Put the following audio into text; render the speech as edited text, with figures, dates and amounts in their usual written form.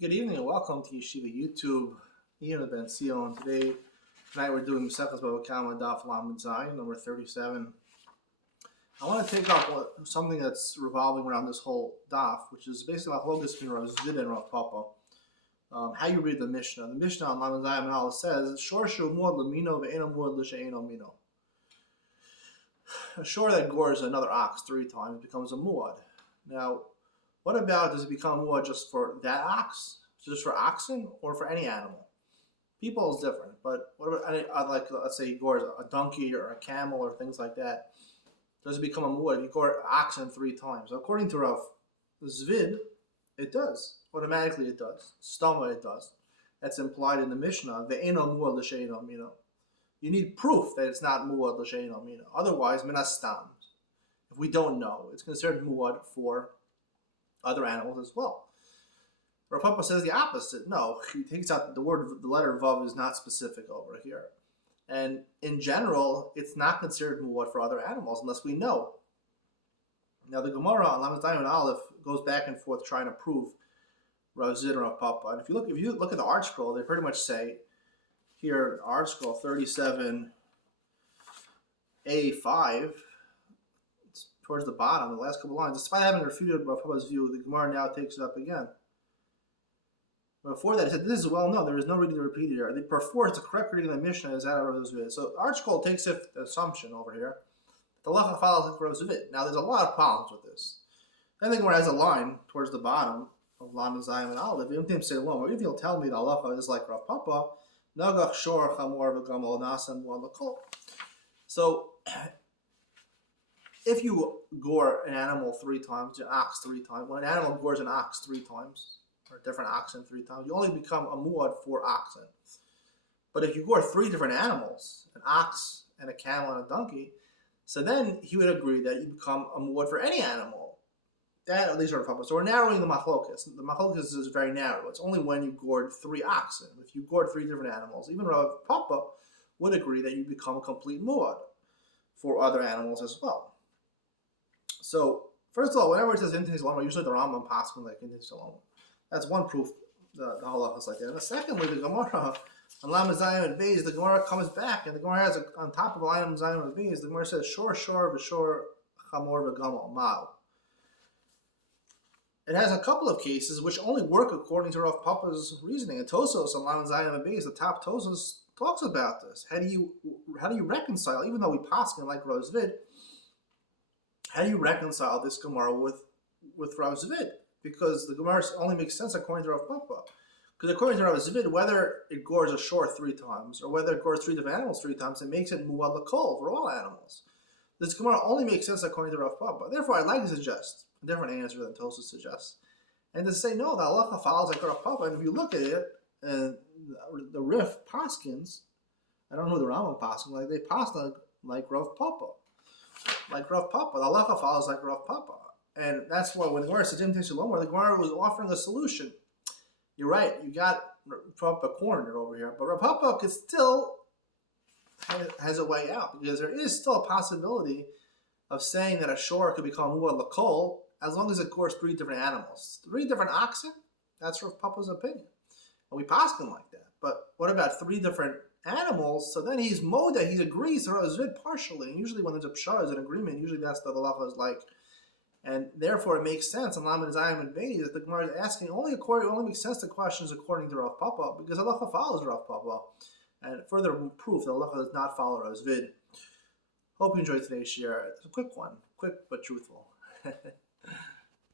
Good evening and welcome to Yeshiva YouTube. Iyun Benzion. Tonight we're doing Kamma Daf Lamed Zayin, number 37. I want to take up something that's revolving around this whole daf, which is basically Machlokes between Rav Zvid and Rav Papa. How you read the Mishnah. The Mishnah on Lamed Zayin Al says, Shorshu muad lemino ve'eno muad l'she'eno mino. A shore that gores another ox 3 times becomes a muad. Now, what about, does it become muad just for that ox, just for oxen, or for any animal? People is different, but what about, like, let's say he gores a donkey or a camel or things like that. Does it become a muad if you gore oxen 3 times? According to Rav Zvid, it does. Automatically it does. Stama it does. That's implied in the Mishnah. Ve'eno muad l'she'eno mino. You need proof that it's not muad l'she'eno mino. Otherwise, minas stam. If we don't know, it's considered muad for other animals as well. Rav Papa says the opposite. No, he takes out the letter vav is not specific over here. And in general, it's not considered muad for other animals unless we know. Now the Gemara on Lamed Zayin and Aleph goes back and forth trying to prove Rav Zid and Rav Papa. And if you look at the art scroll, they pretty much say here, art scroll 37a5, towards the bottom, the last couple lines, despite having refuted Rav Papa's view, the Gemara now takes it up again. Before that, it said, this is well known, there is no reading to repeat it here. The perforce, the correct reading of the Mishnah is that of Rav Zvid. So the art scroll takes the assumption over here, the halacha follows like Rav Zvid. Now there's a lot of problems with this. Then the Gemara has a line towards the bottom of Lamed Zayin and Aleph. If you'll tell me the halacha is like Rav Papa, Nagach shor chamor v'gamol nasan mu'alakol. So, if you gore an animal 3 times, an ox 3 times, when an animal gores an ox 3 times, or a different oxen 3 times, you only become a muad for oxen. But if you gore 3 different animals, an ox and a camel and a donkey, so then he would agree that you become a muad for any animal. That at least are Papa. So we're narrowing the machlokes. The machlokes is very narrow. It's only when you gored 3 oxen. If you gored 3 different animals, even Rav Papa would agree that you become a complete muad for other animals as well. So, first of all, whenever it says Intin Salama, usually the Rambam paskin like Intin Salama. That's one proof the halacha is like that. And secondly, the Gemara on Lamed Zayin and Beis, the Gemara comes back, and the Gemara has on top of Lamed Zayin and Beis, the Gemara says Shor v'Shor Chamor v'Gamal Ma'u. It has a couple of cases which only work according to Rav Papa's reasoning. And Tosos on Lamed Zayin and Beis, the top Tosos talks about this. How do you reconcile, even though we paskin like Rav Zvid, how do you reconcile this Gemara with Rav Zvid? Because the Gemara only makes sense according to Rav Papa. Because according to Rav Zvid, whether it gores a shore 3 times or whether it gores 3 different animals 3 times, it makes it muad l'kol for all animals. This Gemara only makes sense according to Rav Papa. Therefore, I'd like to suggest a different answer than Tosa suggests, and to say no, the halacha follows like Rav Papa. And if you look at it, the Rif paskins, I don't know who the Rambam paskins like. They paskin like Rav Papa. Like Rav Papa. The halacha follows like Rav Papa. And that's why when the Gemara said Imtin Shalom, where the Gemara was offering a solution, you're right, you got Rav Papa cornered over here. But Rav Papa could still has a way out, because there is still a possibility of saying that a shore could become muad l'kol as long as it gores 3 different animals. 3 different oxen, that's Rav Papa's opinion. And we paskin like that. But what about 3 different animals? So then he's moda, he agrees to Rav Zvid partially. And usually when there's a pshar, there's an agreement, usually that's the halacha is like. And therefore it makes sense on Lamed Zayin and Beis that the Gemara is asking only makes sense to questions according to Rav Papa, because halacha follows Rav Papa. And further proof that halacha does not follow Rav Zvid. Hope you enjoyed today's share. It's a quick one, quick but truthful.